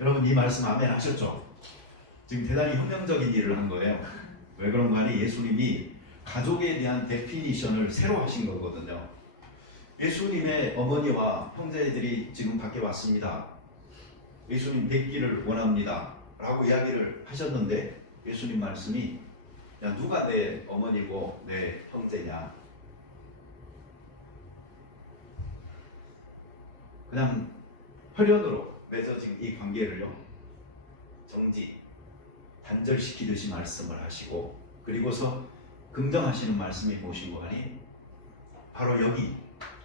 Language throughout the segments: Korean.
여러분 이 말씀 아멘 하셨죠? 지금 대단히 혁명적인 일을 한 거예요. 왜 그런가 하니 예수님이 가족에 대한 데피니션을 새로 하신 거거든요. 예수님의 어머니와 형제들이 지금 밖에 왔습니다. 예수님 뵙기를 원합니다 라고 이야기를 하셨는데 예수님 말씀이 야, 누가 내 어머니고 내 형제냐, 그냥 혈연으로 맺어진 이 관계를요 정지 단절시키듯이 말씀을 하시고, 그리고서 긍정하시는 말씀이 무엇인고 하니 바로 여기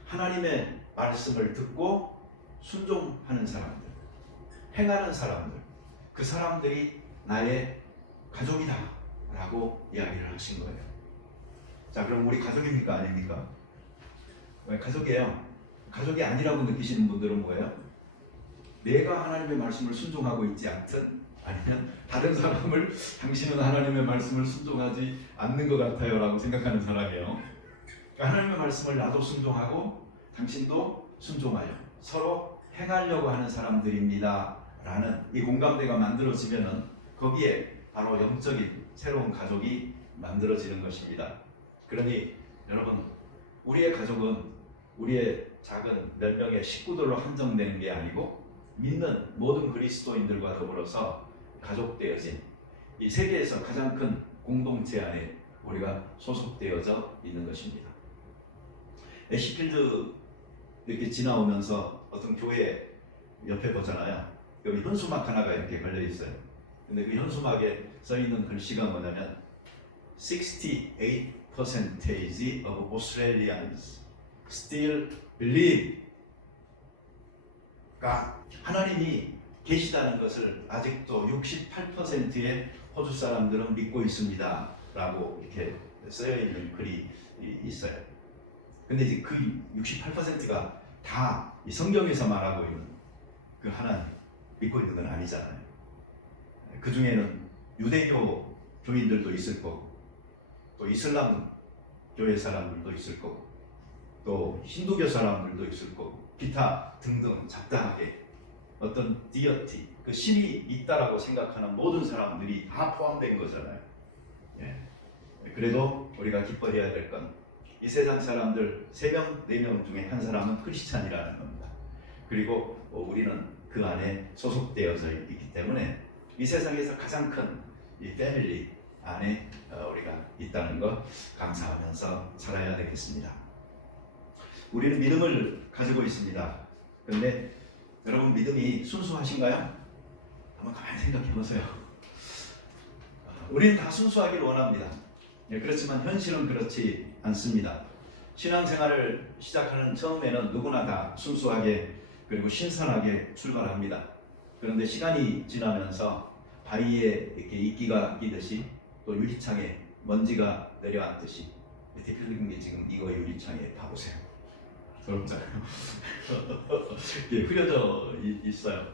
하나님의 말씀을 듣고 순종하는 사람들, 행하는 사람들, 그 사람들이 나의 가족이다 라고 이야기를 하신 거예요. 자, 그럼 우리 가족입니까 아닙니까? 왜 가족이에요? 가족이 아니라고 느끼시는 분들은 뭐예요? 내가 하나님의 말씀을 순종하고 있지 않든, 아니면 다른 사람을 당신은 하나님의 말씀을 순종하지 않는 것 같아요 라고 생각하는 사람이에요. 그러니까 하나님의 말씀을 나도 순종하고 당신도 순종하여 서로 행하려고 하는 사람들입니다 라는 이 공감대가 만들어지면은 거기에 바로 영적인 새로운 가족이 만들어지는 것입니다. 그러니 여러분, 우리의 가족은 우리의 작은 몇 명의 식구들로 한정되는 게 아니고 믿는 모든 그리스도인들과 더불어서 가족되어진 이 세계에서 가장 큰 공동체 안에 우리가 소속되어져 있는 것입니다. 애쉬필드 이렇게 지나오면서 어떤 교회 옆에 보잖아요. 여기 현수막 하나가 이렇게 걸려 있어요. 근데 그 현수막에 써 있는 글씨가 뭐냐면 68% of Australians still believe God. 하나님이 계시다는 것을 아직도 68%의 호주 사람들은 믿고 있습니다 라고 이렇게 쓰여 있는 글이 있어요. 근데 이제 그 68%가 다 이 성경에서 말하고 있는 그 하나님 믿고 있는 건 아니잖아요. 그 중에는 유대교 교인들도 있을 거고, 또 이슬람 교회 사람들도 있을 거고, 또 힌두교 사람들도 있을 거고, 기타 등등 잡다하게 어떤 디어티, 그 신이 있다라고 생각하는 모든 사람들이 다 포함된 거잖아요. 예. 그래도 우리가 기뻐해야 될 건 이 세상 사람들 3명, 4명 중에 한 사람은 크리스찬이라는 겁니다. 그리고 우리는 그 안에 소속되어져 있기 때문에 이 세상에서 가장 큰 이 패밀리 안에 우리가 있다는 것 감사하면서 살아야 되겠습니다. 우리는 믿음을 가지고 있습니다. 그런데 여러분 믿음이 순수하신가요? 한번 가만히 생각해 보세요. 우리는 다 순수하기를 원합니다. 그렇지만 현실은 그렇지 않습니다. 신앙생활을 시작하는 처음에는 누구나 다 순수하게 그리고 신선하게 출발합니다. 그런데 시간이 지나면서 바위에 이렇게 이끼가 끼듯이 또 유리창에 먼지가 내려앉듯이, 대표적인 지금 이거 유리창에 봐보세요. 더럽잖아요. 이게 흐려져 있어요.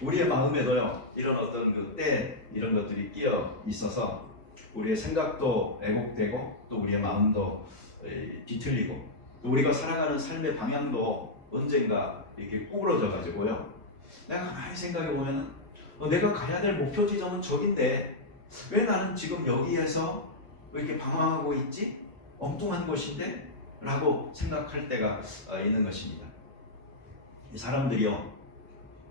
우리의 마음에도요 이런 어떤 그 때 이런 것들이 끼어 있어서 우리의 생각도 왜곡되고 또 우리의 마음도 뒤틀리고 또 우리가 살아가는 삶의 방향도 언젠가 이렇게 구부러져 가지고요, 내가 가만히 생각해 보면 내가 가야 될 목표 지점은 저긴데 왜 나는 지금 여기에서 왜 이렇게 방황하고 있지? 엉뚱한 곳인데? 라고 생각할 때가 있는 것입니다. 이 사람들이요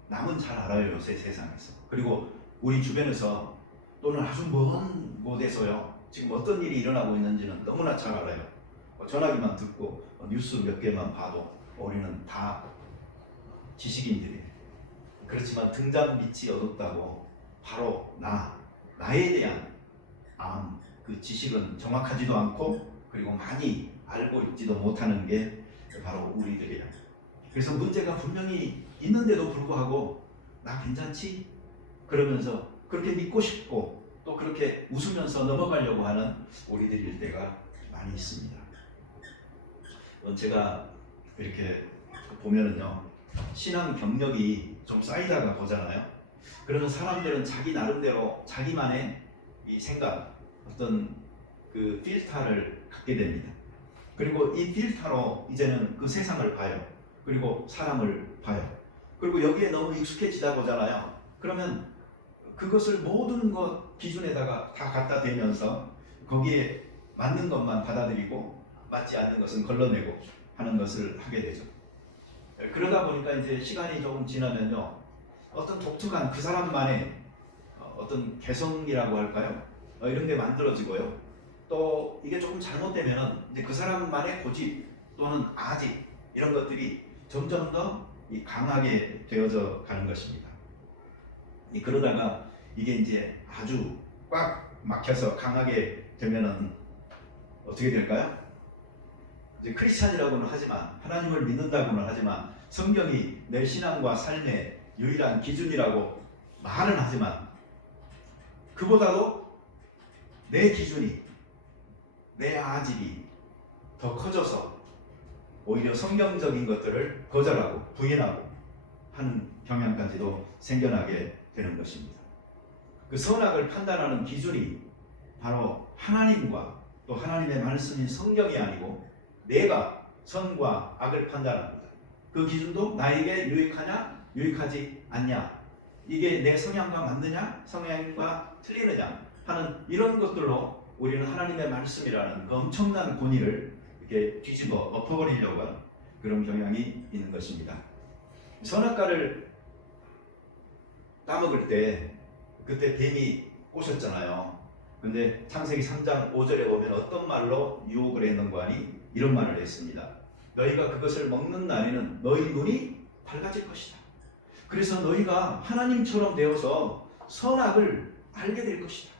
남은 잘 알아요. 요새 세상에서. 그리고 우리 주변에서 또는 아주 먼 곳에서요 지금 어떤 일이 일어나고 있는지는 너무나 잘 알아요. 전화기만 듣고 뉴스 몇 개만 봐도 우리는 다 지식인들이에요. 그렇지만 등잔 밑이 어둡다고 바로 나에 대한 그 지식은 정확하지도 않고 그리고 많이 알고 있지도 못하는 게 바로 우리들이에요. 그래서 문제가 분명히 있는데도 불구하고 나 괜찮지? 그러면서 그렇게 믿고 싶고 또 그렇게 웃으면서 넘어가려고 하는 우리들일 때가 많이 있습니다. 제가 이렇게 보면은요 신앙 경력이 좀 쌓이다가 보잖아요. 그러면 사람들은 자기 나름대로 자기만의 이 생각, 어떤 그 필터를 갖게 됩니다. 그리고 이 필터로 이제는 그 세상을 봐요. 그리고 사람을 봐요. 그리고 여기에 너무 익숙해지다 보잖아요. 그러면 그것을 모든 것 기준에다가 다 갖다 대면서 거기에 맞는 것만 받아들이고 맞지 않는 것은 걸러내고 하는 것을 하게 되죠. 그러다 보니까 이제 시간이 조금 지나면요, 어떤 독특한 그 사람만의 어떤 개성이라고 할까요? 이런 게 만들어지고요. 또 이게 조금 잘못되면 이제 그 사람만의 고집 또는 아집 이런 것들이 점점 더 강하게 되어져 가는 것입니다. 그러다가 이게 이제 아주 꽉 막혀서 강하게 되면은 어떻게 될까요? 이제 크리스찬이라고는 하지만, 하나님을 믿는다고는 하지만, 성경이 내 신앙과 삶의 유일한 기준이라고 말은 하지만, 그보다도 내 기준이, 내 아집이 더 커져서 오히려 성경적인 것들을 거절하고 부인하고 하는 경향까지도 생겨나게 되는 것입니다. 그 선악을 판단하는 기준이 바로 하나님과 또 하나님의 말씀인 성경이 아니고 내가 선과 악을 판단합니다. 그 기준도 나에게 유익하냐 유익하지 않냐, 이게 내 성향과 맞느냐 성향과 틀리느냐 하는 이런 것들로 우리는 하나님의 말씀이라는 그 엄청난 권위를 이렇게 뒤집어 엎어버리려고 하는 그런 경향이 있는 것입니다. 선악과를 따먹을 때 그때 뱀이 꼬셨잖아요. 근데 창세기 3장 5절에 보면 어떤 말로 유혹을 했는가 하니 이런 말을 했습니다. 너희가 그것을 먹는 날에는 너희 눈이 밝아질 것이다. 그래서 너희가 하나님처럼 되어서 선악을 알게 될 것이다.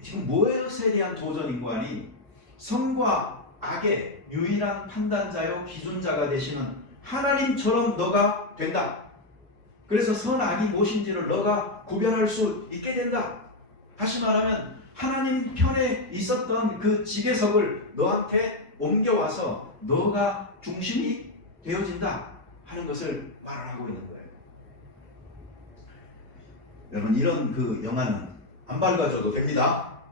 지금 무엇에 대한 도전인가 하니 선과 악의 유일한 판단자요 기준자가 되시는 하나님처럼 너가 된다. 그래서 선악이 무엇인지를 너가 구별할 수 있게 된다. 다시 말하면 하나님 편에 있었던 그 지배석을 너한테 옮겨와서 너가 중심이 되어진다 하는 것을 말을 하고 있는 거예요. 여러분, 이런 그 영화는 안 밝아져도 됩니다.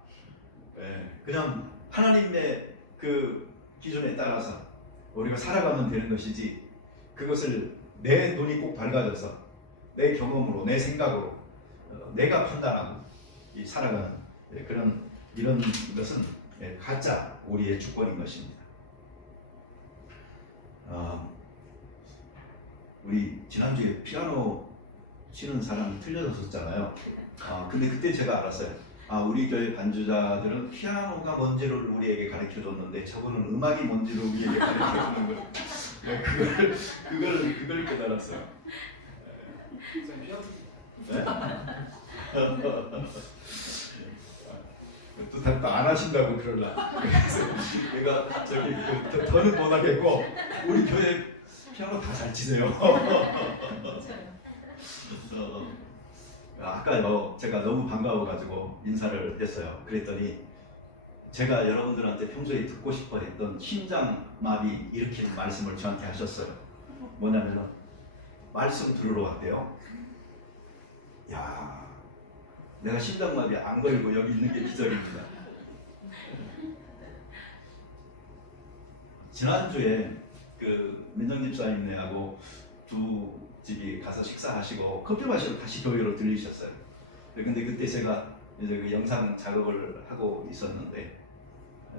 그냥 하나님의 그 기준에 따라서 우리가 살아가면 되는 것이지, 그것을 내 눈이 꼭 밝아져서 내 경험으로, 내 생각으로 내가 판단하고 살아가는 이런 것은 가짜 우리의 주권인 것입니다. 우리 지난주에 피아노 치는 사람이 틀려졌었잖아요. 근데 그때 제가 알았어요. 우리 교회 반주자들은 피아노가 뭔지를 우리에게 가르쳐 줬는데 저분은 음악이 뭔지를 우리에게 가르쳐 주는 걸, 그걸 깨달았어요. 네? 또 안 하신다고 그러려. 그래서 내가 저기 더는 못 하겠고, 우리 교회 피아노 다 잘 치세요. 아까 제가 너무 반가워가지고 인사를 했어요. 그랬더니 제가 여러분들한테 평소에 듣고 싶어 했던 심장마비 일으키는 말씀을 저한테 하셨어요. 뭐냐면 말씀 들으러 왔대요. 야, 내가 심장마비 안 걸리고 여기 있는 게 기적입니다. 지난주에 그 민정 집사님네하고 두 집이 가서 식사하시고 커피 마시러 다시 교회로 들리셨어요. 근데 그때 제가 이제 그 영상 작업을 하고 있었는데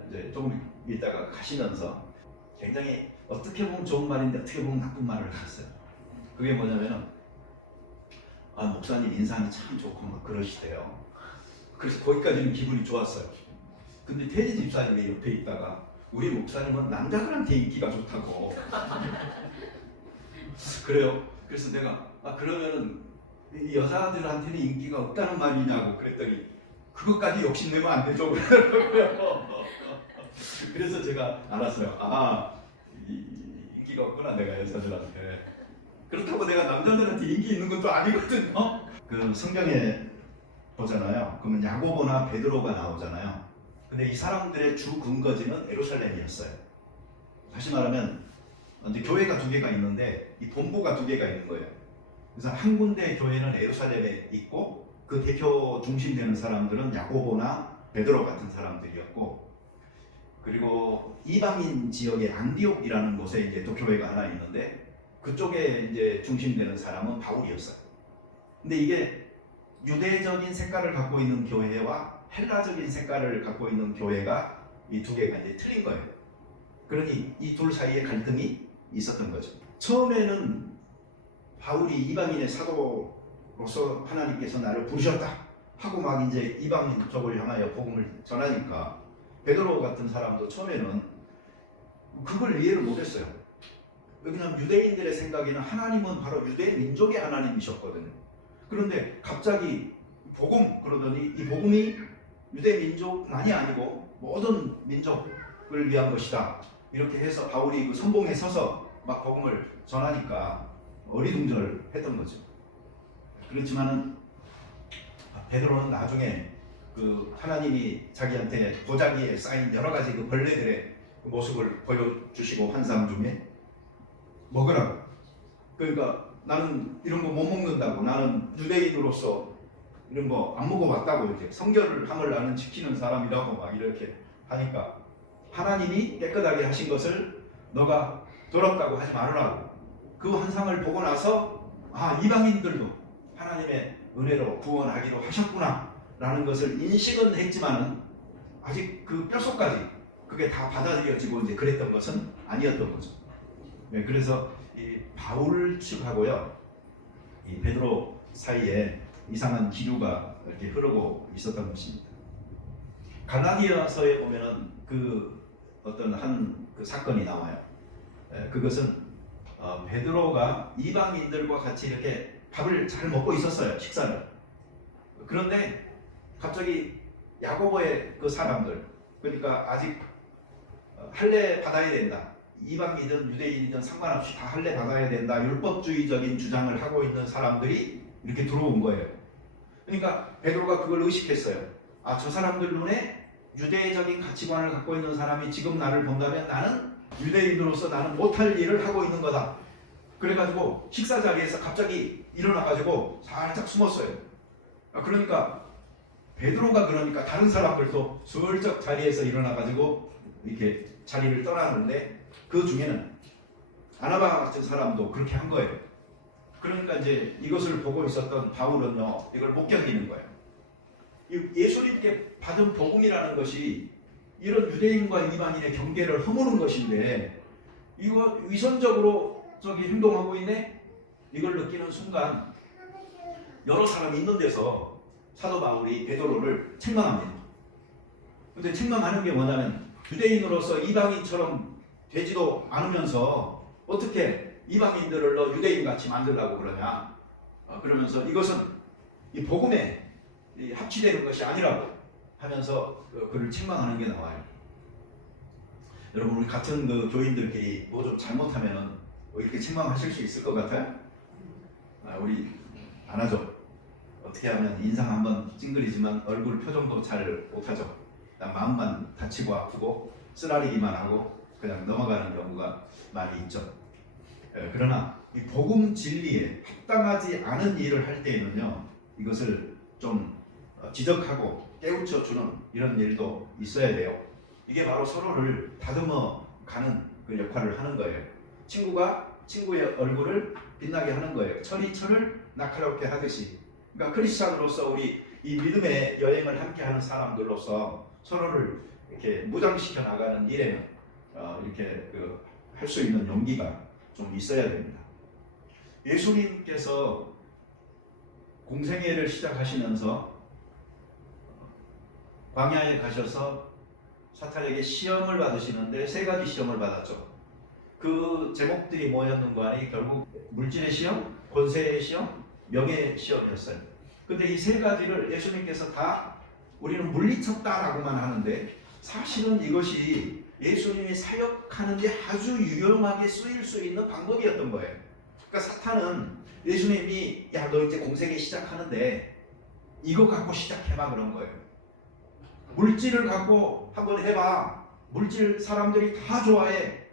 이제 조금 있다가 가시면서 굉장히 어떻게 보면 좋은 말인데 어떻게 보면 나쁜 말을 하셨어요. 그게 뭐냐면은 목사님 인상이 참 좋고 막 그러시대요. 그래서 거기까지는 기분이 좋았어요. 근데 태지 집사님이 옆에 있다가 우리 목사님은 남자들한테 인기가 좋다고 그래요. 그래서 내가 그러면은 이 여자들한테는 인기가 없다는 말이냐고 그랬더니 그것까지 욕심내면 안 되죠. 그래서 제가 알았어요. 인기가 없구나 내가 여자들한테. 그렇다고 내가 남자들한테 인기 있는 것도 아니거든요. 그 성경에 보잖아요. 그러면 야고보나 베드로가 나오잖아요. 근데 이 사람들의 주 근거지는 예루살렘이었어요. 다시 말하면 이제 교회가 두 개가 있는데 이 본부가 두 개가 있는 거예요. 그래서 한 군데 교회는 예루살렘에 있고 그 대표 중심되는 사람들은 야고보나 베드로 같은 사람들이었고, 그리고 이방인 지역의 안디옥이라는 곳에 이제 또 교회가 하나 있는데 그쪽에 이제 중심되는 사람은 바울이었어요. 근데 이게 유대적인 색깔을 갖고 있는 교회와 헬라적인 색깔을 갖고 있는 교회가 이 두 개가 이제 틀린 거예요. 그러니 이 둘 사이에 갈등이 있었던 거죠. 처음에는 바울이 이방인의 사도로서 하나님께서 나를 부르셨다 하고 막 이제 이방인 쪽을 향하여 복음을 전하니까 베드로 같은 사람도 처음에는 그걸 이해를 못했어요. 왜냐하면 유대인들의 생각에는 하나님은 바로 유대 민족의 하나님이셨거든요. 그런데 갑자기 복음 그러더니 이 복음이 유대 민족만이 아니고 모든 민족을 위한 것이다. 이렇게 해서 바울이 그 선봉에 서서 막 복음을 전하니까 어리둥절했던 거죠. 그렇지만은 베드로는 나중에 그 하나님이 자기한테 도자기에 쌓인 여러 가지 그 벌레들의 그 모습을 보여주시고 환상 중에 먹으라고. 그러니까 나는 이런 거 못 먹는다고. 나는 유대인으로서 이런 거 안 먹어봤다고 이렇게 성결을 함을 나는 지키는 사람이라고 막 이렇게 하니까 하나님이 깨끗하게 하신 것을 너가 더럽다고 하지 말으라고. 그 환상을 보고 나서 이방인들도 하나님의 은혜로 구원하기로 하셨구나 라는 것을 인식은 했지만은 아직 그 뼛속까지 그게 다 받아들여지고 이제 그랬던 것은 아니었던 거죠. 네, 그래서 이 바울 측하고요 이 베드로 사이에 이상한 기류가 이렇게 흐르고 있었던 것입니다. 갈라디아서에 보면은 그 어떤 한 그 사건이 나와요. 그것은 베드로가 이방인들과 같이 이렇게 밥을 잘 먹고 있었어요. 식사를. 그런데 갑자기 야고보의 그 사람들, 그러니까 아직 할례 받아야 된다. 이방이든 유대인이든 상관없이 다 할례 받아야 된다. 율법주의적인 주장을 하고 있는 사람들이 이렇게 들어온 거예요. 그러니까 베드로가 그걸 의식했어요. 저 사람들 눈에 유대적인 가치관을 갖고 있는 사람이 지금 나를 본다면 나는 유대인으로서 나는 못할 일을 하고 있는 거다. 그래가지고 식사 자리에서 갑자기 일어나가지고 살짝 숨었어요. 그러니까 베드로가 그러니까 다른 사람들도 슬쩍 자리에서 일어나가지고 이렇게 자리를 떠나는데 그 중에는 아나바 같은 사람도 그렇게 한 거예요. 그러니까 이제 이것을 보고 있었던 바울은요 이걸 못 견디는 거예요. 예수님께 받은 복음이라는 것이 이런 유대인과 이방인의 경계를 허무는 것인데 이거 위선적으로 행동하고 있네? 이걸 느끼는 순간 여러 사람이 있는 데서 사도 바울이 베드로를 책망합니다. 근데 책망하는 게 뭐냐면 유대인으로서 이방인처럼 되지도 않으면서 어떻게 이방인들을 너 유대인같이 만들려고 그러냐? 그러면서 이것은 이 복음에 합치되는 것이 아니라고 하면서 그를 책망하는 게 나와요. 여러분 우리 같은 그 교인들끼리 뭐 좀 잘못하면은 이렇게 책망하실 수 있을 것 같아요? 우리 안 하죠. 어떻게 하면 인상 한번 찡그리지만 얼굴 표정도 잘 못하죠. 마음만 다치고 아프고 쓰라리기만 하고 그냥 넘어가는 경우가 많이 있죠. 그러나 이 복음 진리에 합당하지 않은 일을 할 때에는요 이것을 좀 지적하고 깨우쳐주는 이런 일도 있어야 돼요. 이게 바로 서로를 다듬어 가는 그 역할을 하는 거예요. 친구가 친구의 얼굴을 빛나게 하는 거예요. 철이 철을 날카롭게 하듯이. 그러니까 크리스찬으로서 우리 이 믿음의 여행을 함께하는 사람들로서 서로를 이렇게 무장시켜 나가는 일에는 이렇게 할 수 있는 용기가 좀 있어야 됩니다. 예수님께서 공생애를 시작하시면서 광야에 가셔서 사탄에게 시험을 받으시는데 세 가지 시험을 받았죠. 그 제목들이 뭐였는가 하니 결국 물질의 시험, 권세의 시험, 명예의 시험이었어요. 근데 이 세 가지를 예수님께서 다 우리는 물리쳤다라고만 하는데 사실은 이것이 예수님이 사역하는 데 아주 유용하게 쓰일 수 있는 방법이었던 거예요. 그러니까 사탄은 예수님이 너 이제 공생애 시작하는데 이거 갖고 시작해봐 그런 거예요. 물질을 갖고 한번 해봐. 물질 사람들이 다 좋아해.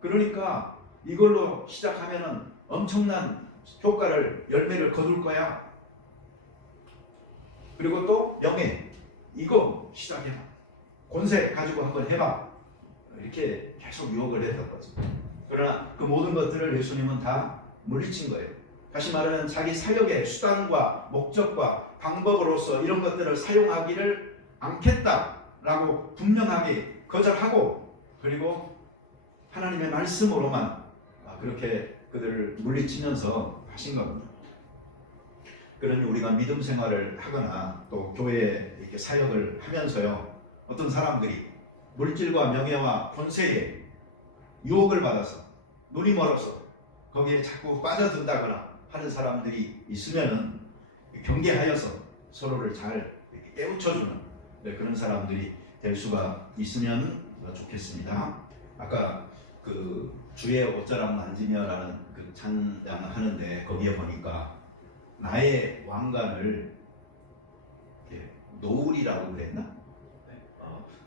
그러니까 이걸로 시작하면은 엄청난 효과를 열매를 거둘 거야. 그리고 또 명예 이거 시작해봐. 권세 가지고 한번 해봐. 이렇게 계속 유혹을 했던 거죠. 그러나 그 모든 것들을 예수님은 다 물리친 거예요. 다시 말하면 자기 사역의 수단과 목적과 방법으로서 이런 것들을 사용하기를 않겠다라고 분명하게 거절하고, 그리고 하나님의 말씀으로만 그렇게 그들을 물리치면서 하신 겁니다. 그러니 우리가 믿음 생활을 하거나 또 교회에 이렇게 사역을 하면서요, 어떤 사람들이 물질과 명예와 권세에 유혹을 받아서 눈이 멀어서 거기에 자꾸 빠져든다거나 하는 사람들이 있으면은 경계하여서 서로를 잘 깨우쳐주는 그런 사람들이 될 수가 있으면 좋겠습니다. 아까 그 주의 옷자락 만지며라는 그 찬양하는데 거기에 보니까 나의 왕관을 노을이라고 그랬나?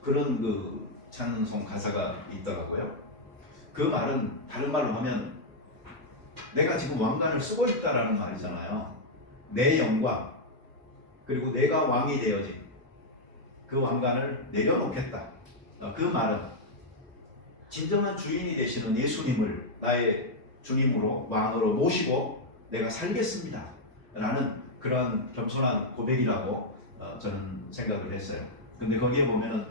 그런 그 찬송 가사가 있더라고요. 그 말은 다른 말로 하면 내가 지금 왕관을 쓰고 있다라는 말이잖아요. 내 영광, 그리고 내가 왕이 되어진 그 왕관을 내려놓겠다. 그 말은 진정한 주인이 되시는 예수님을 나의 주님으로 왕으로 모시고 내가 살겠습니다 라는 그런 겸손한 고백이라고 저는 생각을 했어요. 근데 거기에 보면은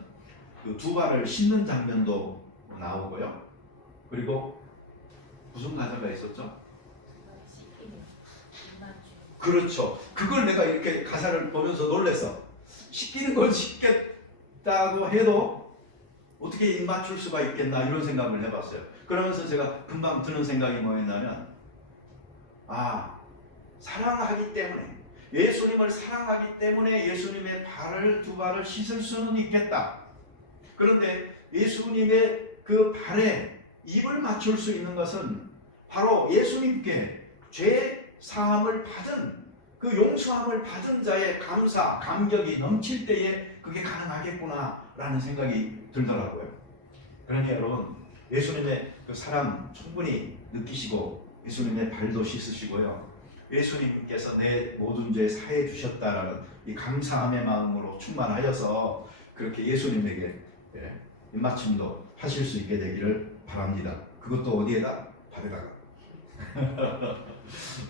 그 두 발을 씻는 장면도 나오고요. 그리고 무슨 가사가 있었죠? 그렇죠. 그걸 내가 이렇게 가사를 보면서 놀랬어. 씻기는 걸 씻겠다고 해도 어떻게 입 맞출 수가 있겠나 이런 생각을 해봤어요. 그러면서 제가 금방 드는 생각이 뭐였냐면, 사랑하기 때문에, 예수님을 사랑하기 때문에 예수님의 발을 두 발을 씻을 수는 있겠다. 그런데 예수님의 그 발에 입을 맞출 수 있는 것은 바로 예수님께 죄 사함을 받은, 그 용서함을 받은 자의 감사, 감격이 넘칠 때에 그게 가능하겠구나 라는 생각이 들더라고요. 그러니 여러분, 예수님의 그 사랑 충분히 느끼시고 예수님의 발도 씻으시고요, 예수님께서 내 모든 죄 사해 주셨다라는 이 감사함의 마음으로 충만하여서 그렇게 예수님에게 입맞춤도 하실 수 있게 되기를 바랍니다. 그것도 어디에다? 발에다가.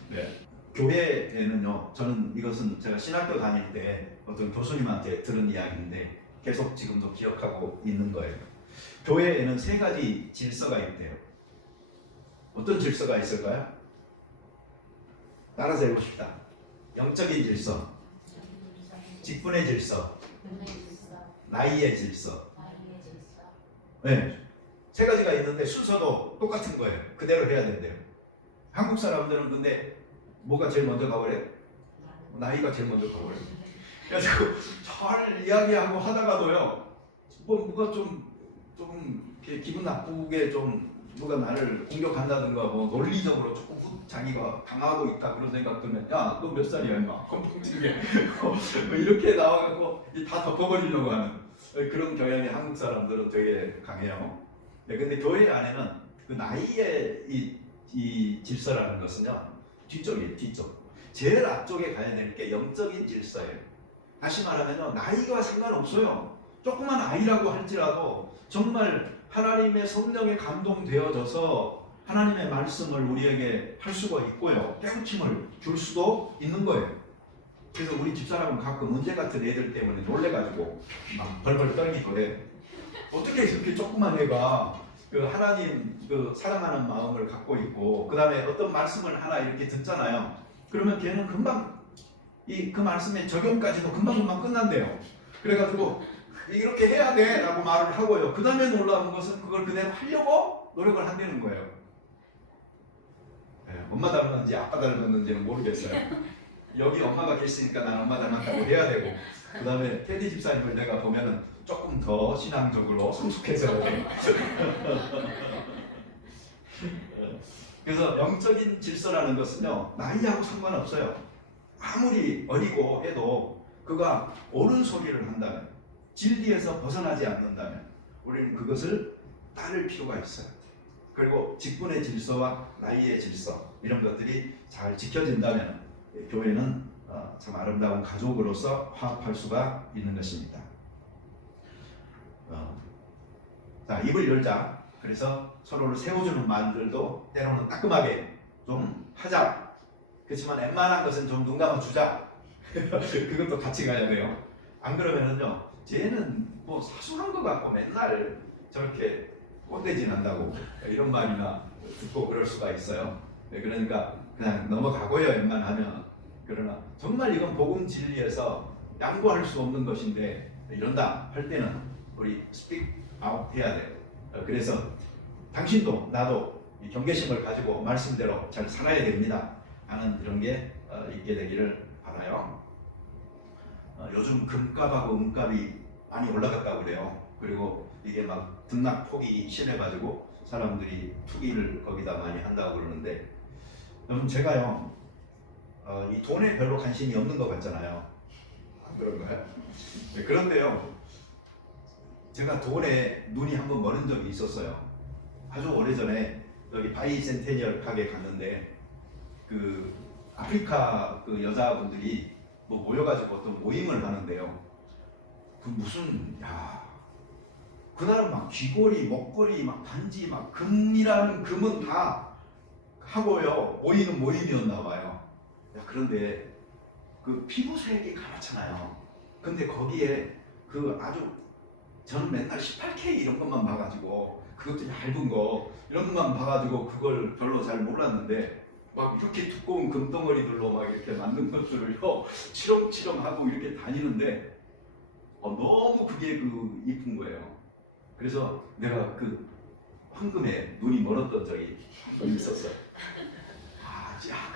네. 교회에는요, 저는 이것은 제가 신학교 다닐 때 어떤 교수님한테 들은 이야기인데 계속 지금도 기억하고 있는 거예요. 교회에는 세 가지 질서가 있대요. 어떤 질서가 있을까요? 따라서 해봅시다. 영적인 질서, 직분의 질서, 나이의 질서. 네, 세 가지가 있는데 순서도 똑같은 거예요. 그대로 해야 된대요. 한국 사람들은 근데 뭐가 제일 먼저 가버려? 나이가 제일 먼저 가버려. 그래서 잘 이야기하고 하다가도요, 뭐가 좀 기분 나쁘게 좀 누가 나를 공격한다든가 뭐 논리적으로 조금 자기가 당하고 있다 그런 생각 들면, 야, 너 몇 살이야 임마, 컴퓨터 이렇게 나와갖고 다 덮어버리려고 하는 그런 경향이 한국 사람들은 되게 강해요. 네, 근데 교회 안에는 그 나이의 이 질서라는 것은요, 뒤쪽이에요. 뒤쪽. 제일 앞쪽에 가야 될 게 영적인 질서예요. 다시 말하면요, 나이가 상관없어요. 조그만 아이라고 할지라도 정말 하나님의 성령에 감동되어져서 하나님의 말씀을 우리에게 할 수가 있고요, 깨우침을 줄 수도 있는 거예요. 그래서 우리 집사람은 가끔 문제 같은 애들 때문에 놀래가지고 막 벌벌 떨기도 해. 어떻게 이렇게 조그만 애가 그 하나님 그 사랑하는 마음을 갖고 있고, 그 다음에 어떤 말씀을 하나 이렇게 듣잖아요. 그러면 걔는 금방 그 말씀의 적용까지도 금방 끝난대요. 그래가지고 이렇게 해야 돼 라고 말을 하고요, 그 다음에 놀라운 것은 그걸 그대로 하려고 노력을 한다는 거예요. 네, 엄마 닮았는지 아빠 닮았는지는 모르겠어요. 여기 엄마가 계시니까 난 엄마 닮았다고 해야 되고, 그 다음에 테디 집사님을 내가 보면은 조금 더 신앙적으로 성숙해져야 돼. 그래서 영적인 질서라는 것은요, 나이하고 상관없어요. 아무리 어리고 해도 그가 옳은 소리를 한다면, 진리에서 벗어나지 않는다면 우리는 그것을 따를 필요가 있어요. 그리고 직분의 질서와 나이의 질서, 이런 것들이 잘 지켜진다면 교회는 참 아름다운 가족으로서 화합할 수가 있는 것입니다. 자, 입을 열자. 그래서 서로를 세워주는 말들도 때로는 따끔하게 좀 하자. 그렇지만 웬만한 것은 좀 눈 감아 주자. 그것도 같이 가야 돼요. 안 그러면은요, 쟤는 뭐 사소한 거 갖고 맨날 저렇게 꼰대질 한다고 이런 말이나 듣고 그럴 수가 있어요. 그러니까 그냥 넘어가고요, 웬만하면. 그러나 정말 이건 복음 진리에서 양보할 수 없는 것인데 이런다 할 때는 우리 스픽 아웃 해야 돼요. 그래서 당신도 나도 이 경계심을 가지고 말씀대로 잘 살아야 됩니다 하는 이런 게 있게 되기를 바라요. 요즘 금값하고 은값이 많이 올라갔다고 그래요. 그리고 이게 막 등락폭이 심해가지고 사람들이 투기를 거기다 많이 한다고 그러는데, 여러분 제가요 이 돈에 별로 관심이 없는 것 같잖아요. 안 그런가요? 네, 그런데요, 제가 돈에 눈이 한번 멀은 적이 있었어요. 아주 오래전에 여기 바이센테니얼 가게 갔는데 그 아프리카 그 여자분들이 뭐 모여가지고 어떤 모임을 하는데요. 그 무슨 그날은 막 귀걸이, 목걸이, 막 반지, 막 금이라는 금은 다 하고요 모이는 모임이었나 봐요. 그런데 그 피부색이 가맣잖아요. 근데 거기에 그 아주 저는 맨날 18K 이런 것만 봐가지고, 그것도 얇은 거 이런 것만 봐가지고 그걸 별로 잘 몰랐는데, 막 이렇게 두꺼운 금덩어리들로 막 이렇게 만든 것들을요 치렁치렁하고 이렇게 다니는데 너무 그게 그 이쁜 거예요. 그래서 내가 그 황금에 눈이 멀었던 적이 있었어요.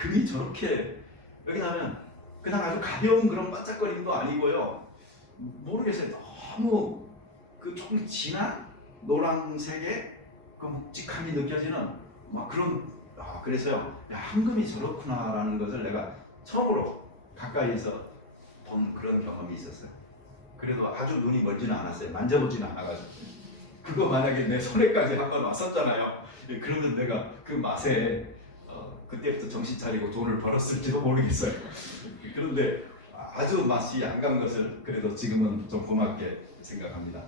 금이 저렇게, 왜냐하면 그냥 아주 가벼운 그런 반짝거림도 아니고요, 모르겠어요, 너무 그 조금 진한 노란색의 그 묵직함이 느껴지는 막 그런, 그래서요, 황금이 저렇구나라는 것을 내가 처음으로 가까이서 본 그런 경험이 있었어요. 그래도 아주 눈이 멀지는 않았어요. 만져보지는 않아가지고. 그거 만약에 내 손에까지 한번 왔었잖아요. 그러면 내가 그 맛에 그때부터 정신 차리고 돈을 벌었을지도 모르겠어요. 그런데 아주 맛이 안 간 것을 그래도 지금은 좀 고맙게 생각합니다.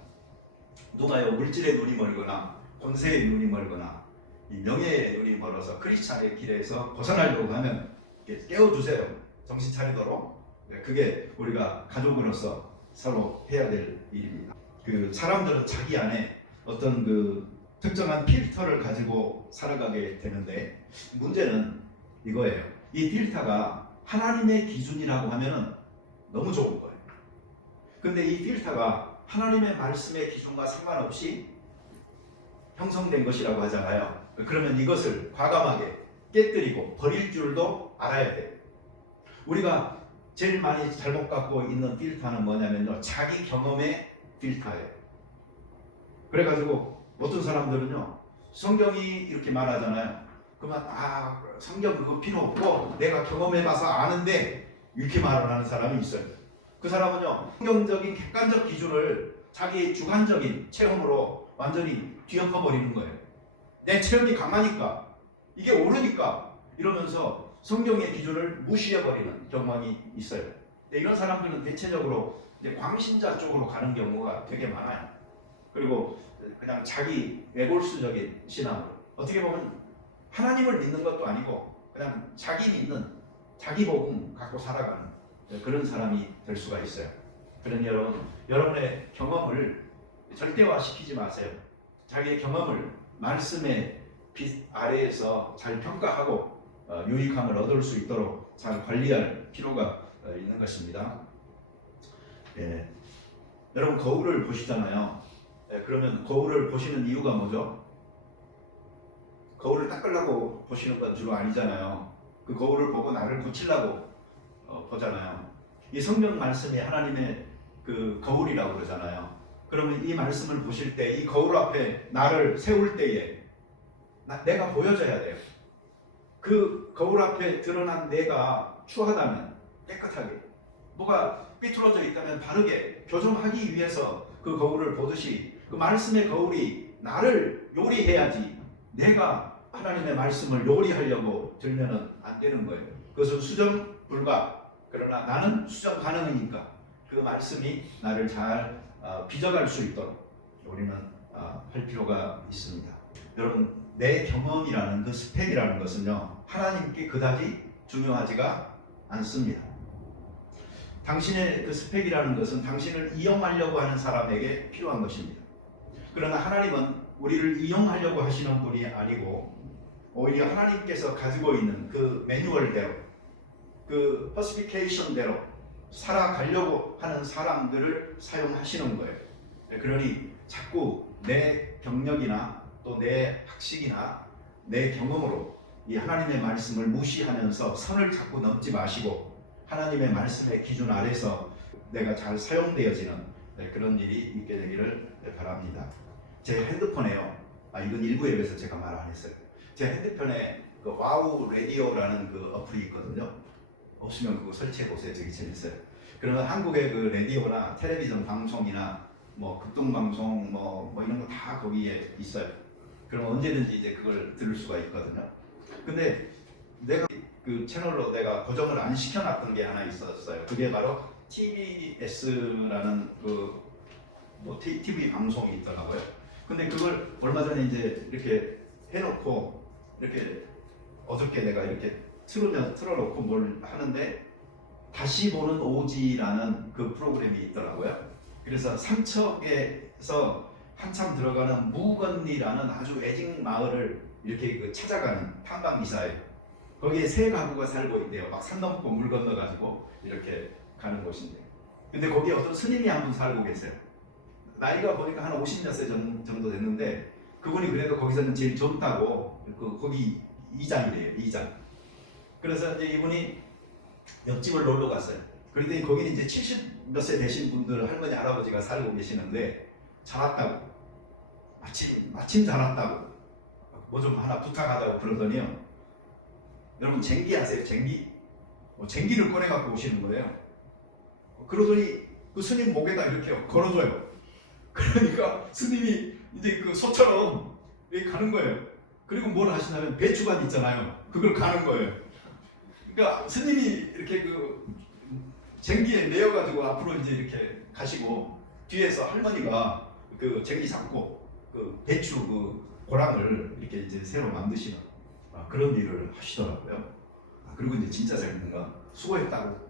누가요, 물질의 눈이 멀거나 권세의 눈이 멀거나 이 명예의 눈이 멀어서 크리스찬의 길에서 벗어나려고 하면 깨워주세요. 정신 차리도록. 그게 우리가 가족으로서 서로 해야 될 일입니다. 그 사람들은 자기 안에 어떤 그 특정한 필터를 가지고 살아가게 되는데, 문제는 이거예요. 이 필터가 하나님의 기준이라고 하면은 너무 좋은 거예요. 근데 이 필터가 하나님의 말씀의 기준과 상관없이 형성된 것이라고 하잖아요. 그러면 이것을 과감하게 깨뜨리고 버릴 줄도 알아야 돼요. 우리가 제일 많이 잘못 갖고 있는 필터는 뭐냐면요, 자기 경험의 필터예요. 그래가지고 어떤 사람들은요, 성경이 이렇게 말하잖아요. 그러면 성경 그거 필요 없고 내가 경험해봐서 아는데, 이렇게 말을 하는 사람이 있어요. 그 사람은요, 성경적인 객관적 기준을 자기 주관적인 체험으로 완전히 뒤엎어버리는 거예요. 내 체험이 강하니까, 이게 옳으니까 이러면서 성경의 기준을 무시해버리는 경향이 있어요. 이런 사람들은 대체적으로 이제 광신자 쪽으로 가는 경우가 되게 많아요. 그리고 그냥 자기 외골수적인 신앙으로, 어떻게 보면 하나님을 믿는 것도 아니고 그냥 자기 믿는, 자기 복음 갖고 살아가는 그런 사람이 될 수가 있어요. 그러니 여러분의 경험을 절대화시키지 마세요. 자기의 경험을 말씀의 빛 아래에서 잘 평가하고 유익함을 얻을 수 있도록 잘 관리할 필요가 있는 것입니다. 여러분 거울을 보시잖아요. 그러면 거울을 보시는 이유가 뭐죠? 거울을 닦으려고 보시는 건 주로 아니잖아요. 그 거울을 보고 나를 고치려고 보잖아요. 이 성경 말씀이 하나님의 그 거울이라고 그러잖아요. 그러면 이 말씀을 보실 때 이 거울 앞에 나를 세울 때에 내가 보여져야 돼요. 그 거울 앞에 드러난 내가 추하다면 깨끗하게, 뭐가 삐뚤어져 있다면 바르게 교정하기 위해서 그 거울을 보듯이 그 말씀의 거울이 나를 요리해야지, 내가 하나님의 말씀을 요리하려고 들면은 안 되는 거예요. 그것은 수정 불가. 그러나 나는 수정 가능이니까 그 말씀이 나를 잘 빚어갈 수 있도록 우리는 할 필요가 있습니다. 여러분, 내 경험이라는 그 스펙이라는 것은요, 하나님께 그다지 중요하지가 않습니다. 당신의 그 스펙이라는 것은 당신을 이용하려고 하는 사람에게 필요한 것입니다. 그러나 하나님은 우리를 이용하려고 하시는 분이 아니고 오히려 하나님께서 가지고 있는 그 매뉴얼대로, 그 퍼스피케이션대로 살아가려고 하는 사람들을 사용하시는 거예요. 그러니 자꾸 내 경력이나 또 내 학식이나 내 경험으로 이 하나님의 말씀을 무시하면서 선을 자꾸 넘지 마시고 하나님의 말씀의 기준 아래서 내가 잘 사용되어지는 그런 일이 있게 되기를 바랍니다. 제 핸드폰에요. 이건 일부 앱에서 제가 말 안 했어요. 제 핸드폰에 그 와우 라디오라는 그 어플이 있거든요. 없으면 그거 설치해 보세요. 되게 재밌어요. 그러면 한국의 그 라디오나 텔레비전 방송이나 뭐 극동 방송 뭐 이런 거 다 거기에 있어요. 그럼 언제든지 이제 그걸 들을 수가 있거든요. 근데 내가 그 채널로 내가 고정을 안 시켜놨던 게 하나 있었어요. 그게 바로 TBS라는 그 뭐 TV 방송이 있더라고요. 근데 그걸 얼마 전에 이제 이렇게 해놓고 이렇게 어저께 내가 이렇게 틀어놓고 뭘 하는데 다시 보는 오지라는 그 프로그램이 있더라고요. 그래서 삼척에서 한참 들어가는 무건리라는 아주 애직 마을을 이렇게 그 찾아가는 탐방 기사예요. 거기에 세 가구가 살고 있대요. 막 산 넘고 물 건너가지고 이렇게 가는 곳인데. 근데 거기에 어떤 스님이 한 분 살고 계세요. 나이가 보니까 한 50몇 세 정도 됐는데 그분이 그래도 거기서는 제일 젊다고 거기 이장이래요. 이장. 그래서 이제 이분이 옆집을 놀러 갔어요. 그랬더니 거기는 이제 70 몇 세 되신 분들 할머니 할아버지가 살고 계시는데 잘 왔다고 마침 잘 왔다고 뭐 좀 하나 부탁하자고 그러더니요. 여러분 쟁기 아세요? 쟁기? 쟁기를 꺼내 갖고 오시는 거예요. 그러더니 그 스님 목에다 이렇게 걸어줘요. 그러니까 스님이 이제 그 소처럼 여기 가는 거예요. 그리고 뭘 하시냐면 배추밭 있잖아요. 그걸 가는 거예요. 그러니까 스님이 이렇게 그 쟁기에 매여가지고 앞으로 이제 이렇게 가시고 뒤에서 할머니가 그 쟁기 잡고 그 배추 그 고랑을 이렇게 이제 새로 만드시는 그런 일을 하시더라고요. 그리고 이제 진짜 재밌는가 수고했다고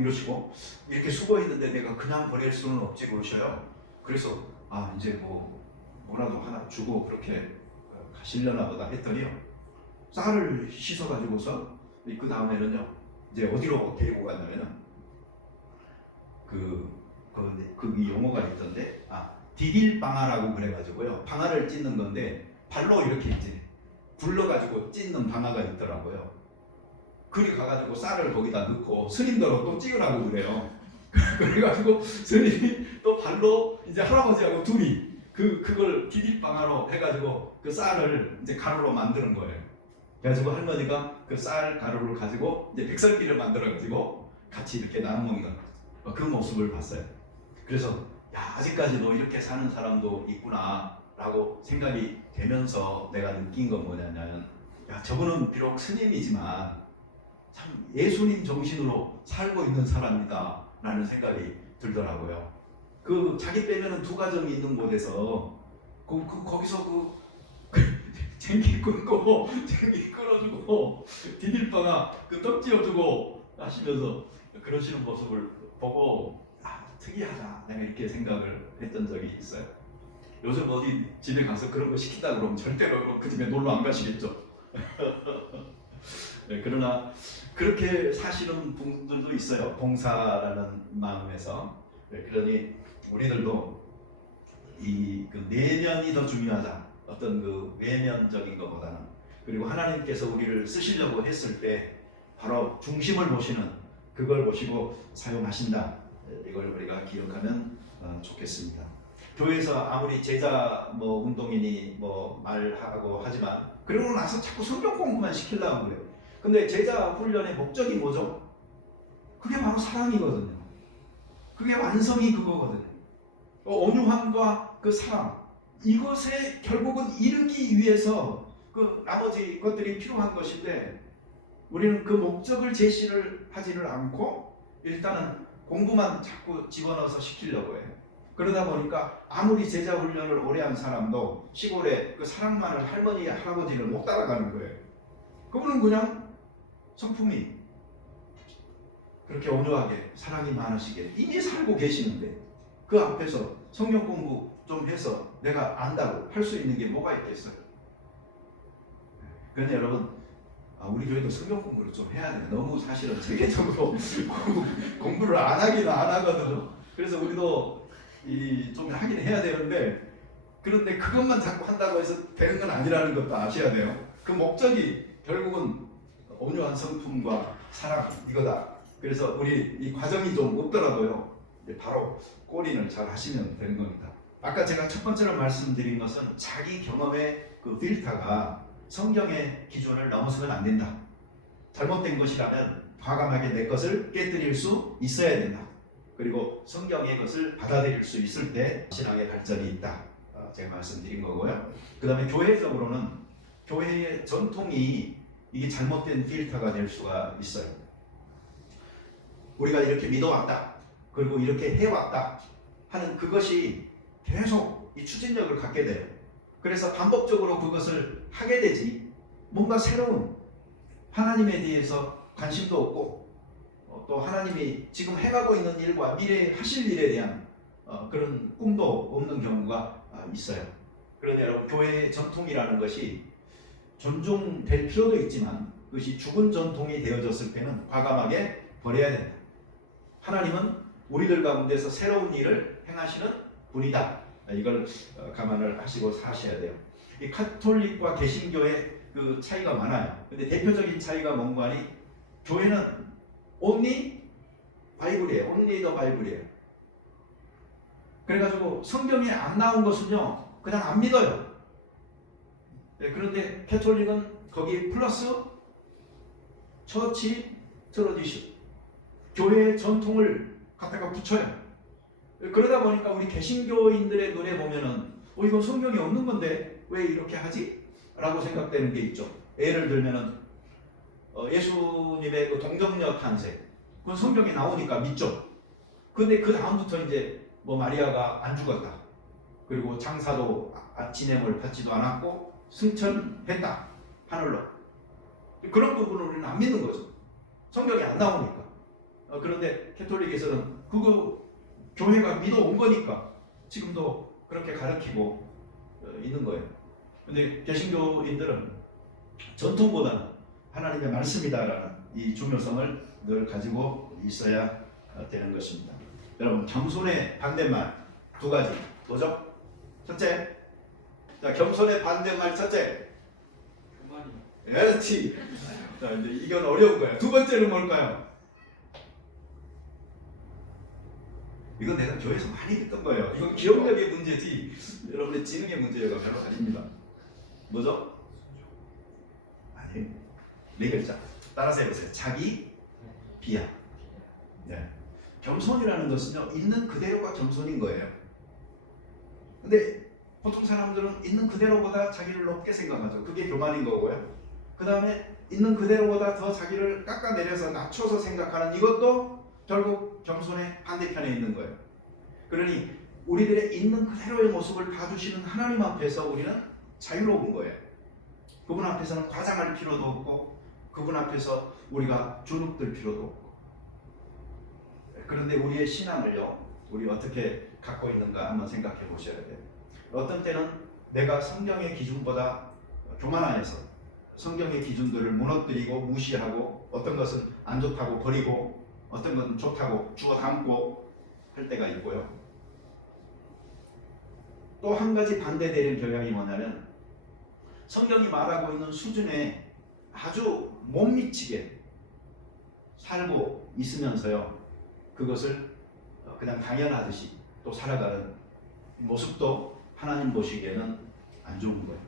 이러시고 이렇게 수고했는데 내가 그냥 보낼 수는 없지 그러셔요. 그래서 이제 뭐라도 하나 주고 그렇게 가시려나 보다 했더니요. 쌀을 씻어가지고서 그 다음에는요 이제 어디로 데리고 갔냐면은 그 용어가 있던데 디딜방아라고 그래가지고요 방아를 찢는 건데 발로 이렇게 이제 굴러가지고 찢는 방아가 있더라고요. 그리 가가지고 쌀을 거기다 넣고 스님더러 또 찍으라고 그래요. 그래가지고 스님이 또 발로 이제 할아버지하고 둘이 그걸 디딜방아로 해가지고 그 쌀을 이제 가루로 만드는 거예요. 그래가지고 할머니가 그 쌀 가루를 가지고 이제 백설기를 만들어가지고 같이 이렇게 나눠 먹는 그 모습을 봤어요. 그래서 아직까지도 이렇게 사는 사람도 있구나라고 생각이 되면서 내가 느낀 건 뭐냐면 저분은 비록 스님이지만 참 예수님 정신으로 살고 있는 사람이다 라는 생각이 들더라고요. 그 자기 빼면은 두 가정이 있는 곳에서 거기서 쟁기 끊고 쟁기 끌어주고 디딜방아 떡 찌어주고 하시면서 그러시는 모습을 보고 특이하다 내가 이렇게 생각을 했던 적이 있어요. 요즘 어디 집에 가서 그런 거 시킨다 그러면 절대로 그 집에 놀러 안 가시겠죠. 네, 그러나 그렇게 사시는 분들도 있어요. 봉사라는 마음에서. 네, 그러니 우리들도 그 내면이 더 중요하다. 어떤 그 외면적인 것보다는. 그리고 하나님께서 우리를 쓰시려고 했을 때 바로 중심을 보시는 그걸 보시고 사용하신다. 이걸 우리가 기억하면 좋겠습니다. 교회에서 아무리 제자 운동이니 말하고 하지만 그러고 나서 자꾸 성경 공부만 시키려고 그래요. 근데 제자 훈련의 목적이 뭐죠? 그게 바로 사랑이거든요. 그게 완성이 그거거든요. 온유함과 그 사랑 이것에 결국은 이르기 위해서 그 나머지 것들이 필요한 것인데 우리는 그 목적을 제시를 하지를 않고 일단은 공부만 자꾸 집어넣어서 시키려고 해요. 그러다 보니까 아무리 제자 훈련을 오래 한 사람도 시골에 그 사랑만을 할머니 할아버지를 못 따라가는 거예요. 그분은 그냥 성품이 그렇게 온유하게 사랑이 많으시게 이미 살고 계시는데 그 앞에서 성경 공부 좀 해서 내가 안다고 할 수 있는 게 뭐가 있겠어요? 그런데 여러분, 우리 교회도 성경 공부를 좀 해야 돼요. 너무 사실은 체계적으로 공부를 안 하기는 안 하거든요. 그래서 우리도 좀 하긴 해야 되는데, 그런데 그것만 자꾸 한다고 해서 되는 건 아니라는 것도 아셔야 돼요. 그 목적이 결국은 온유한 성품과 사랑 이거다. 그래서 우리 이 과정이 좀 없더라도요, 바로 꼬리를 잘 하시면 되는 겁니다. 아까 제가 첫 번째로 말씀드린 것은 자기 경험의 그 필터가 성경의 기준을 넘어서면 안 된다. 잘못된 것이라면 과감하게 내 것을 깨뜨릴 수 있어야 된다. 그리고 성경의 것을 받아들일 수 있을 때 신앙의 발전이 있다. 제가 말씀드린 거고요. 그 다음에 교회적으로는 교회의 전통이 이게 잘못된 필터가 될 수가 있어요. 우리가 이렇게 믿어왔다. 그리고 이렇게 해왔다 하는 그것이 계속 이 추진력을 갖게 돼요. 그래서 반복적으로 그것을 하게 되지 뭔가 새로운 하나님에 대해서 관심도 없고 또 하나님이 지금 해가고 있는 일과 미래에 하실 일에 대한 그런 꿈도 없는 경우가 있어요. 그러니 여러분, 교회의 전통이라는 것이 존중될 필요도 있지만 그것이 죽은 전통이 되어졌을 때는 과감하게 버려야 된다. 하나님은 우리들 가운데서 새로운 일을 행하시는 분이다. 이걸 감안을 하시고 사셔야 돼요. 이 카톨릭과 개신교의 그 차이가 많아요. 근데 대표적인 차이가 뭔가 하니 교회는 only 바이블이에요. only the 바이블이에요. 그래가지고 성경에 안 나온 것은요 그냥 안 믿어요. 그런데 캐톨릭은 거기 플러스 처치 트러디션, 교회의 전통을 갖다가 붙여요. 그러다 보니까 우리 개신교인들의 눈에 보면은 이건 성경이 없는 건데 왜 이렇게 하지? 라고 생각되는 게 있죠. 예를 들면은 예수님의 그 동정녀 탄생, 그건 성경에 나오니까 믿죠. 근데 그 다음부터 이제 뭐 마리아가 안 죽었다, 그리고 장사도 진행을 받지도 않았고 승천했다 하늘로, 그런 부분을 우리는 안 믿는 거죠. 성경이 안 나오니까. 그런데 캐톨릭에서는 그거 교회가 믿어온 거니까 지금도 그렇게 가르치고 있는 거예요. 근데 개신교인들은 전통보다는 하나님의 말씀이다라는 이 중요성을 늘 가지고 있어야 되는 것입니다. 여러분, 겸손의 반대말 두 가지 뭐죠? 첫째, 자, 겸손의 반대말 첫째, 그렇지. 자, 이제 이건 어려운 거야. 두 번째는 뭘까요? 이건 내가 교회에서 많이 듣던 거예요. 이건 기억력의 문제지 여러분의 지능의 문제가 별로 아닙니다. 뭐죠? 아니, 네 글자. 따라서 해보세요. 자기 비하. 네. 겸손이라는 것은요, 있는 그대로가 겸손인 거예요. 근데 보통 사람들은 있는 그대로보다 자기를 높게 생각하죠. 그게 교만인 거고요. 그 다음에 있는 그대로보다 더 자기를 깎아내려서 낮춰서 생각하는 이것도 결국 겸손의 반대편에 있는 거예요. 그러니 우리들의 있는 그대로의 모습을 봐주시는 하나님 앞에서 우리는 자유로운 거예요. 그분 앞에서는 과장할 필요도 없고 그분 앞에서 우리가 주눅들 필요도 없고. 그런데 우리의 신앙을요, 우리 어떻게 갖고 있는가 한번 생각해 보셔야 돼요. 어떤 때는 내가 성경의 기준보다 교만하여서 성경의 기준들을 무너뜨리고 무시하고 어떤 것은 안 좋다고 버리고 어떤 것은 좋다고 주워 담고 할 때가 있고요. 또 한 가지 반대되는 경향이 뭐냐면 성경이 말하고 있는 수준에 아주 못 미치게 살고 있으면서요, 그것을 그냥 당연하듯이 또 살아가는 모습도 하나님 보시기에는 안 좋은 거예요.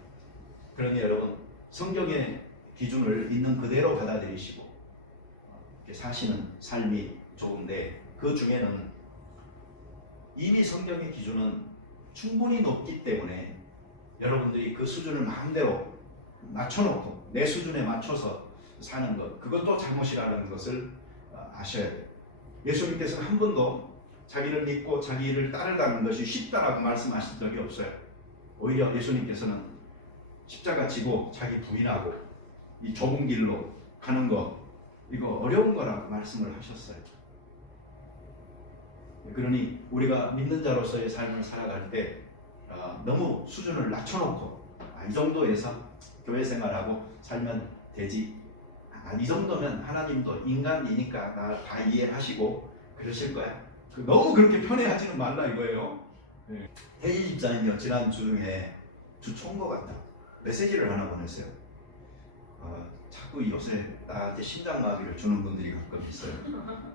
그러니 여러분, 성경의 기준을 있는 그대로 받아들이시고 이렇게 사시는 삶이 좋은데, 그 중에는 이미 성경의 기준은 충분히 높기 때문에 여러분들이 그 수준을 마음대로 낮춰놓고 내 수준에 맞춰서 사는 것, 그것도 잘못이라는 것을 아셔야 돼요. 예수님께서는 한 번도 자기를 믿고 자기를 따르다는 것이 쉽다라고 말씀하신 적이 없어요. 오히려 예수님께서는 십자가 지고 자기 부인하고 이 좁은 길로 가는 거, 이거 어려운 거라고 말씀을 하셨어요. 그러니 우리가 믿는 자로서의 삶을 살아갈 때 너무 수준을 낮춰놓고 이 정도에서 교회 생활하고 살면 되지, 이 정도면 하나님도 인간이니까 나 다 이해하시고 그러실 거야. 너무 그렇게 편애하지는 말라 이거예요. 혜진 집사님이요, 지난 주에 총거 같다 메시지를 하나 보냈어요. 자꾸 요새 나한테 심장마비를 주는 분들이 가끔 있어요.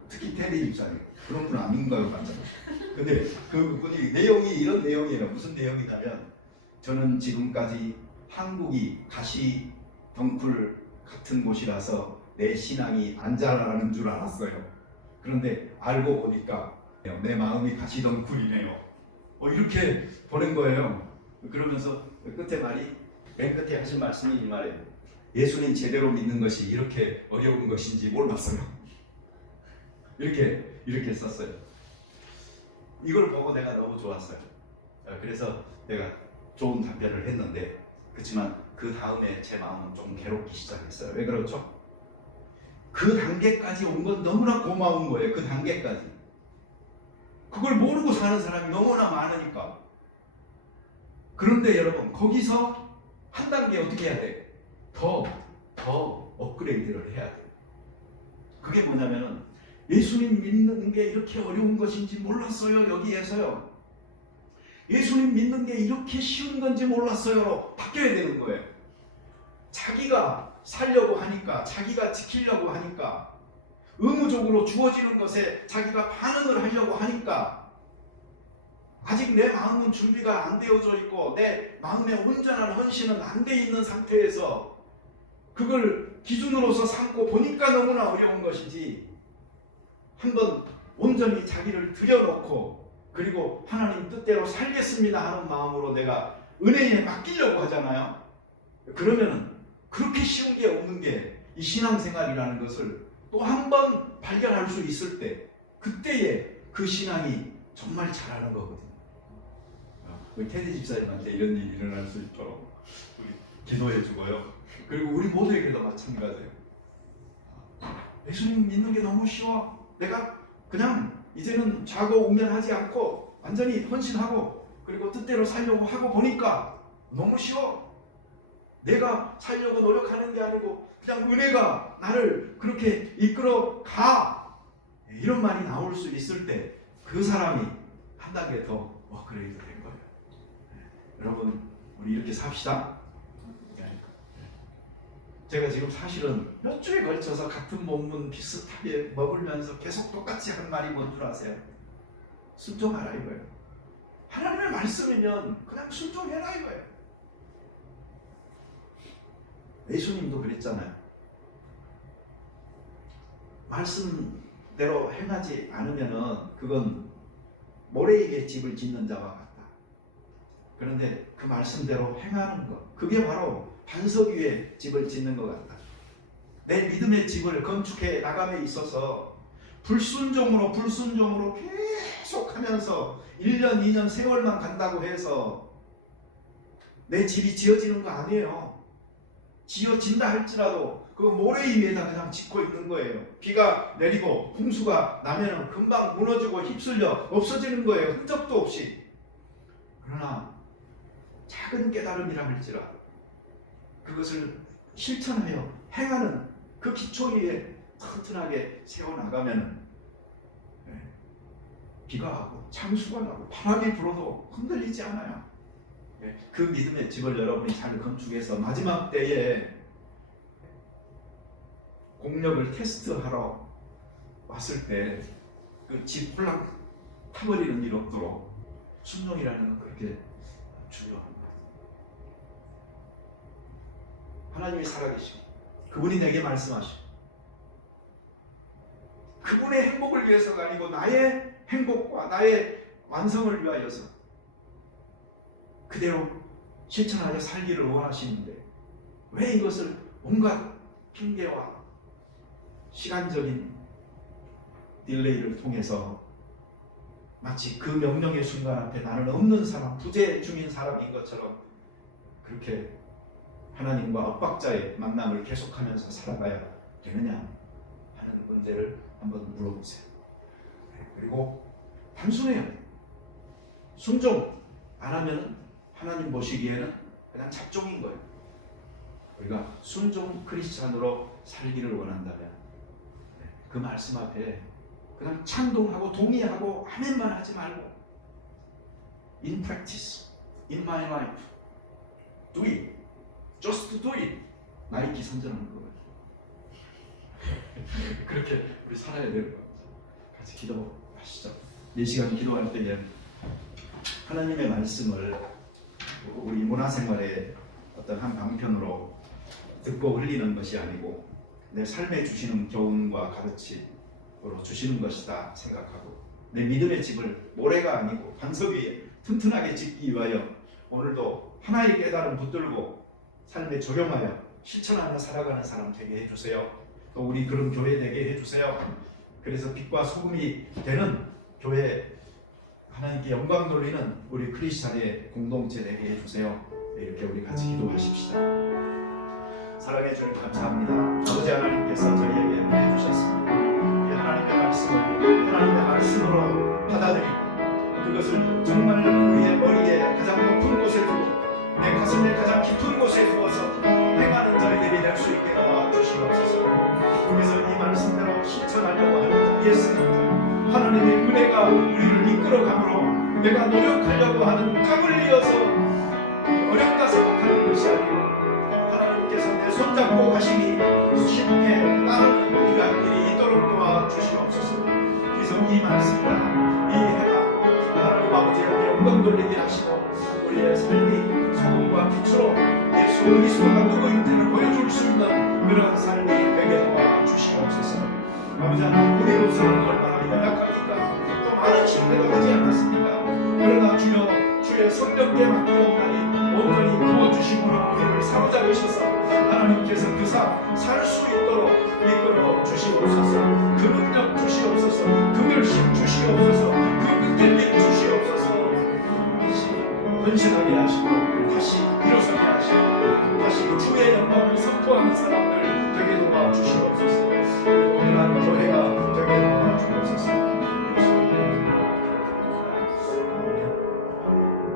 특히 테리 집사님, 그런 분 아닌가요? 근데 그분이 내용이 이런 내용이에요. 무슨 내용이냐면, 저는 지금까지 한국이 가시 덩굴 같은 곳이라서 내 신앙이 안 자라는 줄 알았어요. 그런데 알고 보니까 내 마음이 가시 덩굴이네요. 이렇게 보낸 거예요. 그러면서 끝에 말이, 맨 끝에 하신 말씀이 이 말이에요. 예수님 제대로 믿는 것이 이렇게 어려운 것인지 몰랐어요. 이렇게 썼어요. 이걸 보고 내가 너무 좋았어요. 그래서 내가 좋은 답변을 했는데, 그렇지만 그 다음에 제 마음은 좀 괴롭기 시작했어요. 왜 그렇죠? 그 단계까지 온 건 너무나 고마운 거예요. 그 단계까지. 그걸 모르고 사는 사람이 너무나 많으니까. 그런데 여러분, 거기서 한 단계 어떻게 해야 돼? 더 업그레이드를 해야 돼. 그게 뭐냐면은, 예수님 믿는 게 이렇게 어려운 것인지 몰랐어요. 여기에서요. 예수님 믿는 게 이렇게 쉬운 건지 몰랐어요로 바뀌어야 되는 거예요. 자기가 살려고 하니까, 자기가 지키려고 하니까, 의무적으로 주어지는 것에 자기가 반응을 하려고 하니까, 아직 내 마음은 준비가 안 되어져 있고 내 마음의 온전한 헌신은 안 돼 있는 상태에서 그걸 기준으로서 삼고 보니까 너무나 어려운 것이지, 한번 온전히 자기를 들여놓고 그리고 하나님 뜻대로 살겠습니다 하는 마음으로 내가 은혜에 맡기려고 하잖아요. 그러면은 그렇게 쉬운 게 없는 게 이 신앙생활이라는 것을 또 한 번 발견할 수 있을 때, 그때에 그 신앙이 정말 잘하는 거거든요. 우리 테디 집사님한테 이런 일이 일어날 수 있도록 우리 기도해 주고요. 그리고 우리 모두에게도 마찬가지예요. 예수님 믿는 게 너무 쉬워. 내가 그냥 이제는 좌고 우면하지 않고 완전히 헌신하고 그리고 뜻대로 살려고 하고 보니까 너무 쉬워. 내가 살려고 노력하는 게 아니고 그냥 은혜가 나를 그렇게 이끌어 가. 이런 말이 나올 수 있을 때 그 사람이 한 단계 더 업그레이드 된 거예요. 여러분, 우리 이렇게 삽시다. 제가 지금 사실은 몇 주에 걸쳐서 같은 본문 비슷하게 먹으면서 계속 똑같이 한 말이 뭔 줄 아세요? 순종하라 이거예요. 하나님의 말씀이면 그냥 순종해라 이거예요. 예수님도 그랬잖아요. 말씀대로 행하지 않으면은 그건 모래에게 집을 짓는 자와 같다. 그런데 그 말씀대로 행하는 것, 그게 바로 반석 위에 집을 짓는 것 같다. 내 믿음의 집을 건축해 나감에 있어서 불순종으로 계속 하면서 1년, 2년 세월만 간다고 해서 내 집이 지어지는 거 아니에요. 지어진다 할지라도 그 모래 위에다 그냥 짓고 있는 거예요. 비가 내리고 홍수가 나면은 금방 무너지고 휩쓸려 없어지는 거예요. 흔적도 없이. 그러나 작은 깨달음이라 할지라도 그것을 실천하여 행하는 그 기초 위에 튼튼하게 세워나가면 비가 와도 창수가 나고 바람이 불어도 흔들리지 않아요. 그 믿음의 집을 여러분이 잘 건축해서 마지막 때에 공력을 테스트하러 왔을 때 그 집 홀랑 타버리는 일 없도록 순종이라는 건 그렇게 중요한 거예요. 하나님이 살아계시고 그분이 내게 말씀하시고 그분의 행복을 위해서가 아니고 나의 행복과 나의 완성을 위하여서 그대로 실천하여 살기를 원하시는데 왜 이것을 온갖 핑계와 시간적인 딜레이를 통해서 마치 그 명령의 순간 앞에 나는 없는 사람, 부재 중인 사람인 것처럼 그렇게 하나님과 엇박자의 만남을 계속하면서 살아가야 되느냐? 문제를 한번 물어보세요. 그리고 단순해요. 순종 안 하면 하나님 보시기에는 그냥 잡종인 거예요. 우리가 순종 크리스찬으로 살기를 원한다면 그 말씀 앞에 그냥 찬동하고 동의하고 아멘만 하지 말고 in practice, in my life, do it, just do it. 나이키 선전하는 거예요. 그렇게 우리 살아야 되는 겁니다. 같이 기도하시죠. 이 시간 기도할 때에 하나님의 말씀을 우리 문화생활의 어떤 한 방편으로 듣고 흘리는 것이 아니고 내 삶에 주시는 교훈과 가르침으로 주시는 것이다 생각하고 내 믿음의 집을 모래가 아니고 반석 위에 튼튼하게 짓기 위하여 오늘도 하나의 깨달음 붙들고 삶에 적용하여 실천하며 살아가는 사람 되게 해주세요. 또 우리 그런 교회 되게 해주세요. 그래서 빛과 소금이 되는 교회, 하나님께 영광 돌리는 우리 크리스찬의 공동체 되게 해주세요. 이렇게 우리 같이 기도하십시다. 사랑해 주님 감사합니다. 아버지 하나님께서 저희에게 해주셨습니다. 이 하나님의 말씀으로 받아들이고 그것을 정말 우리의 머리에 가장 높은 곳에 두고 내 가슴에 가장 깊은 곳에 두어서 행하는 저희들이 될 수 있게 도와주시옵소서. 그래서 이 말씀대로 실천하려고 하는 예수님 하나님의 은혜가 우리를 이끌어가므로 내가 노력하려고 하는 땀을 흘려서 어렵다 생각하는 것이 아니고 하나님께서 내 손잡고 가시니 쉽게 따르는 우리가 일이 있도록 도와주시옵소서. 그래서 이 말씀과 이 해가 하나님 아버지에게 영광 돌리게 하시고 우리의 삶이 소금과 빛으로 예수 그리스도가 누구인지를 보여줄 수 있는 그런 삶이 되게 도와주시옵소서. 아버지 하나님 우리로서는 얼마나 연약합니까? 또 많은 실패도 하지 않았습니까? 그러나 주여 주의 성령께 맡기옵나니 온전히 부어주심으로 우리를 사로잡으셔서 하나님께서 그 삶 살 수 있도록 이끌어 주시옵소서. 그 능력 주시옵소서. 그 결심 주시옵소서. 그 끝내림 주시옵소서. 다시 헌신하게 하시고 다시 일어서게 하시고 다시 주의 영광을 선포하는 사람들